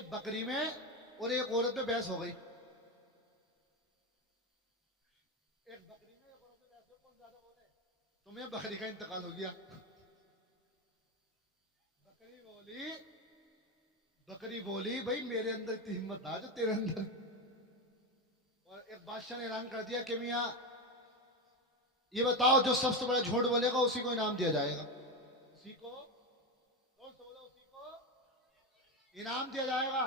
ایک بکری میں اور ایک عورت میں بحث ہو گئی. ایک بکری میں ایک عورت میں بحث ہو، کون زیادہ بولے؟ تمہیں بکری کا انتقال ہو گیا. بکری بولی بھائی میرے اندر اتنی ہمت آ جو تیرے اندر. اور ایک بادشاہ نے اعلان کر دیا کہ میاں یہ بتاؤ جو سب سے بڑا جھوٹ بولے گا اسی کو انعام دیا جائے گا. اسی کو انعام دیا جائے گا.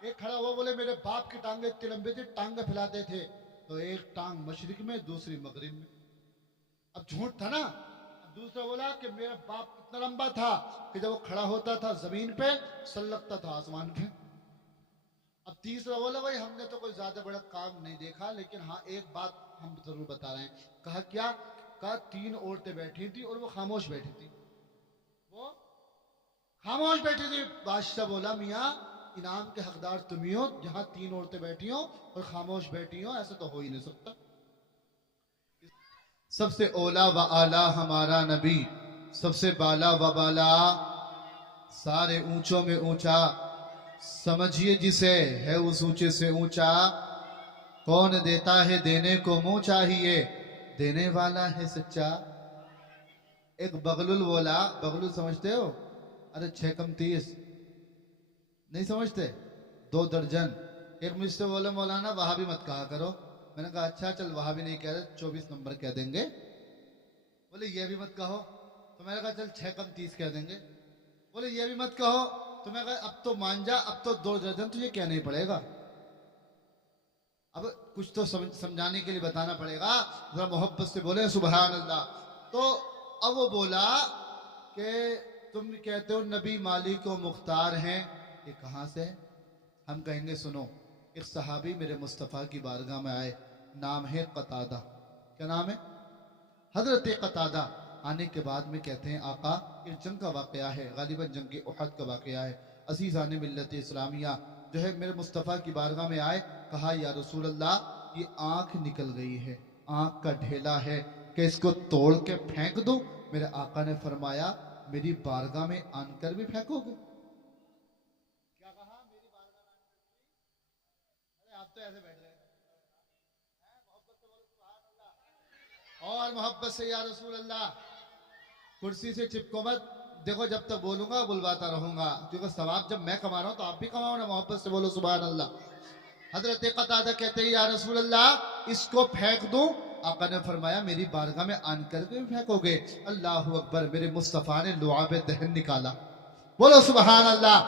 ایک کھڑا ہوا بولے میرے باپ کی ٹانگیں اتنی لمبی تھی ٹانگیں پھیلاتے تھے تو ایک ٹانگ مشرق میں دوسری مغرب میں. اب جھوٹ تھا نا. اب دوسرا بولا کہ میرا باپ اتنا لمبا تھا کہ جب وہ کھڑا ہوتا تھا زمین پہ سر لگتا تھا آسمان پہ. اب تیسرا بولا بھائی ہم نے تو کوئی زیادہ بڑا کام نہیں دیکھا لیکن ہاں ایک بات ہم ضرور بتا رہے ہیں. کہا کیا؟ کہا 3 عورتیں بیٹھی تھی اور وہ خاموش بیٹھی تھی. وہ خاموش بیٹھی تھی. بادشاہ بولا میاں انعام کے حقدار تم ہی ہو. جہاں 3 عورتیں بیٹھی ہوں اور خاموش بیٹھی ہوں ایسا تو ہو ہی نہیں سکتا. سب سے اولا و اعلی ہمارا نبی، سب سے بالا و بالا، سارے اونچوں میں اونچا، سمجھیے جسے ہے اس اونچے سے اونچا. کون دیتا ہے دینے کو منہ چاہیے، دینے والا ہے سچا. ایک بغلول بولا. بغلول سمجھتے ہو؟ ارے 6 کم 30 نہیں سمجھتے؟ 2 درجن. ایک مجھ سے بولا مولانا وہاں بھی مت کہا کرو. میں نے کہا اچھا چل وہاں بھی نہیں کہہ رہے 24 نمبر کہہ دیں گے. بولے یہ بھی مت کہو. تو میں نے کہا چل 6 کم 30 کہہ دیں گے. بولے یہ بھی مت کہو. تو میں نے کہا اب تو مان جا اب تو 2 درجن تجھے کہنا ہی پڑے گا. اب کچھ تو سمجھانے کے لیے بتانا پڑے گا. ذرا محبت سے بولے سبحان اللہ. تو اب وہ بولا کہ تم کہتے ہو نبی مالک و مختار ہیں، یہ کہاں سے ہے؟ ہم کہیں گے سنو. ایک صحابی میرے مصطفیٰ کی بارگاہ میں آئے، نام ہے قتادہ. کیا نام ہے؟ حضرت قتادہ. آنے کے بعد میں کہتے ہیں آقا ایک جنگ کا واقعہ ہے، غالباً جنگ احد کا واقعہ ہے. عزیزان ملت اسلامیہ جو ہے میرے مصطفیٰ کی بارگاہ میں آئے. کہا یا رسول اللہ یہ آنکھ نکل گئی ہے، آنکھ کا ڈھیلا ہے، کہ اس کو توڑ کے پھینک دوں؟ میرے آقا نے فرمایا میری بارگاہ میں آن کر بھی پھینکو گے؟ کیا کہا؟ میری بارگاہ میں آن کر بھی؟ ارے آپ تو ایسے بیٹھ گئے. محبت سے بولو سبحان اللہ. اور محبت سے یا رسول اللہ. کرسی سے چپکو مت. دیکھو جب تک بولوں گا بلواتا رہوں گا کیونکہ ثواب جب میں کما رہا ہوں تو آپ بھی کماؤ نا. محبت سے بولو سبحان اللہ. حضرت قتادہ کہتے ہیں یا رسول اللہ اس کو پھینک دوں؟ آقا نے فرمایا میری بارگاہ میں آن کر کے پھینکو گے؟ اللہ اکبر. میرے مصطفیٰ نے لعاب دہن نکالا. بولو سبحان اللہ.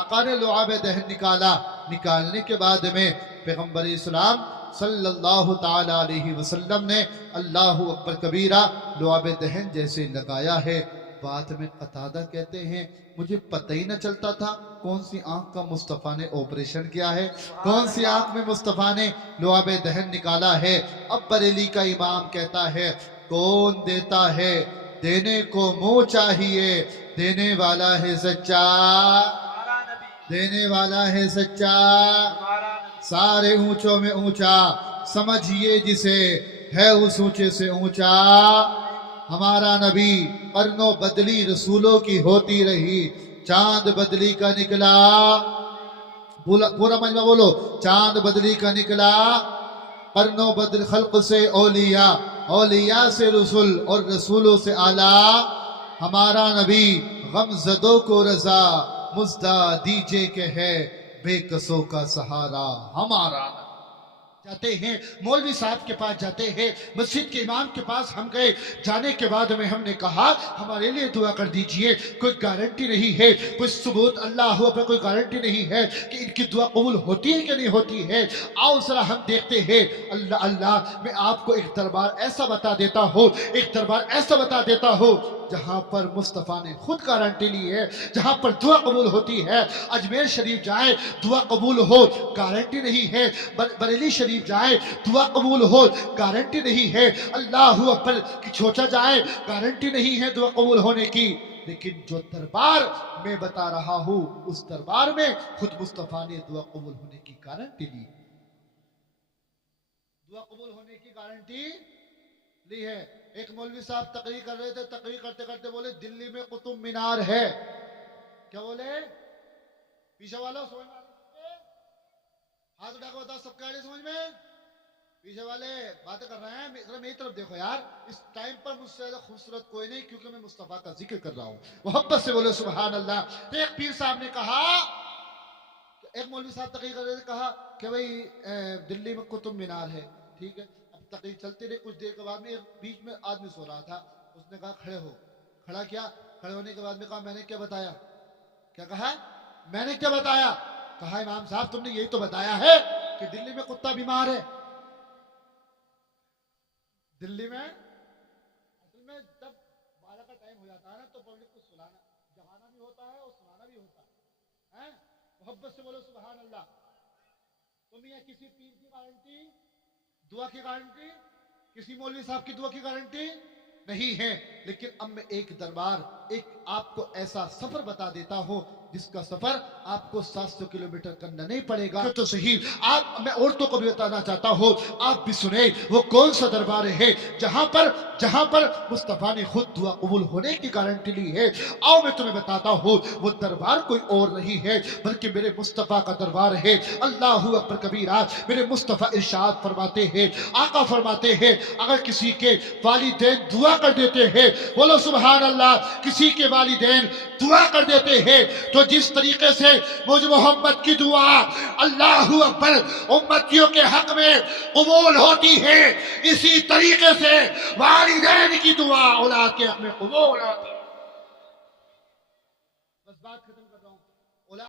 آقا نے لعاب دہن نکالا. نکالنے کے بعد میں پیغمبر اسلام صلی اللہ تعالی علیہ وسلم نے اللہ اکبر کبیرہ لعاب دہن جیسے لگایا ہے. بات میں قتادہ کہتے ہیں مجھے پتہ ہی نہ چلتا تھا کون سی آنکھ کا مصطفیٰ نے آپریشن کیا ہے، کون سی آنکھ میں مصطفیٰ نے لعاب دہن نکالا ہے. اب بریلی کا امام کہتا ہے کون دیتا ہے دینے کو منہ چاہیے، دینے والا ہے سچا، دینے والا ہے سچا. سارے اونچوں میں اونچا، سمجھیے جسے ہے اس اونچے سے اونچا. ہمارا نبی قرنوں بدلی رسولوں کی ہوتی رہی، چاند بدلی کا نکلا. پورا مجمع بولو چاند بدلی کا نکلا. قرنوں بدل خلق سے اولیاء، اولیاء سے رسول اور رسولوں سے اعلیٰ. ہمارا نبی غم زدوں کو رضا، مزدہ دیجے کہ ہے بے کسوں کا سہارا. ہمارا نبی جاتے ہیں مولوی صاحب کے پاس جاتے ہیں، مسجد کے امام کے پاس ہم گئے. جانے کے بعد میں ہم نے کہا ہمارے لیے دعا کر دیجئے. کوئی گارنٹی نہیں ہے، کوئی ثبوت اللہ پہ کوئی گارنٹی نہیں ہے کہ ان کی دعا قبول ہوتی ہے کہ نہیں ہوتی ہے. آؤ ذرا ہم دیکھتے ہیں. اللہ اللہ میں آپ کو ایک دربار ایسا بتا دیتا ہوں، ایک دربار ایسا بتا دیتا ہوں جہاں پر مصطفیٰ نے خود گارنٹی لی ہے، جہاں پر دعا قبول ہوتی ہے. اجمیر شریف جائے دعا قبول ہو گارنٹی نہیں ہے. بریلی شریف جائے دعا قبول ہو گارنٹی نہیں ہے. اللہ اکبر کی چھوچا جائے گارنٹی نہیں ہے دعا قبول ہونے کی. لیکن جو دربار میں بتا رہا ہوں اس دربار میں خود مصطفیٰ نے دعا قبول ہونے کی گارنٹی لی. دعا قبول ہونے کی گارنٹی لی ہے. ایک مولوی صاحب تقریر کر رہے تھے، تقریر کرتے کرتے بولے دلی میں قطب مینار ہے. کیا بولے؟ پیچھے والا سوئے ہاتھ اٹھا کے بتاؤ سب کے آگے سمجھ میں؟ پیچھے والے باتیں کر رہے ہیں، ذرا میری طرف دیکھو یار، اس ٹائم پر مجھ سے زیادہ خوبصورت کوئی نہیں، کیونکہ میں مصطفیٰ کا ذکر کر رہا ہوں۔ محبت سے بولے سبحان اللہ۔ تو ایک پیر صاحب نے کہا، ایک مولوی صاحب تقریر کر رہے تھے، کہا کہ بھئی دلی میں قطب مینار ہے، ٹھیک ہے، اب تقریر چلتی رہی، کچھ دیر کے بعد میں ایک بیچ میں آدمی سو رہا تھا، اس نے کہا کھڑے ہو، کھڑا کیا، کھڑے ہونے کے بعد میں کہا میں نے کیا بتایا؟ کیا کہا؟ میں نے کیا بتایا؟ کہا امام صاحب تم نے یہی تو بتایا ہے کہ دلی میں کتا بیمار ہے۔ دلی میں اصل میں جب بارہ کا ٹائم ہو جاتا ہے نا تو پبلک کو سلانا جگانا بھی ہوتا ہے اور سنانا بھی ہوتا ہے۔ محبت سے بولو سبحان اللہ۔ تم یہ کسی پیر کی گارنٹی، دعا کی گارنٹی، کسی مولوی صاحب کی دعا کی گارنٹی نہیں ہے، لیکن اب میں ایک دربار، ایک آپ کو ایسا سفر بتا دیتا ہوں جس کا سفر آپ کو 700 کلومیٹر کرنا نہیں پڑے گا تو صحیح۔ آپ، میں عورتوں کو بھی بتانا چاہتا ہوں، آپ بھی سنیں، وہ کون سا دربار ہے جہاں پر مصطفیٰ نے خود دعا قبول ہونے کی گارنٹی لی ہے۔ آؤ میں تمہیں بتاتا ہوں، وہ دربار کوئی اور نہیں ہے بلکہ میرے مصطفیٰ کا دربار ہے۔ اللہ اکبر کبیرہ۔ میرے مصطفیٰ ارشاد فرماتے ہیں، آقا فرماتے ہیں، اگر کسی کے والدین دعا کر دیتے ہیں، بولو سبحان اللہ، کسی کے والدین دعا کر دیتے ہیں تو جس طریقے سے مجھ محمد کی دعا اللہ اکبر امتیوں کے حق میں قبول ہوتی ہے، اسی طریقے سے والدین کی دعا اولاد کے حق میں قبول ہوتی ہے۔ بس بات ختم۔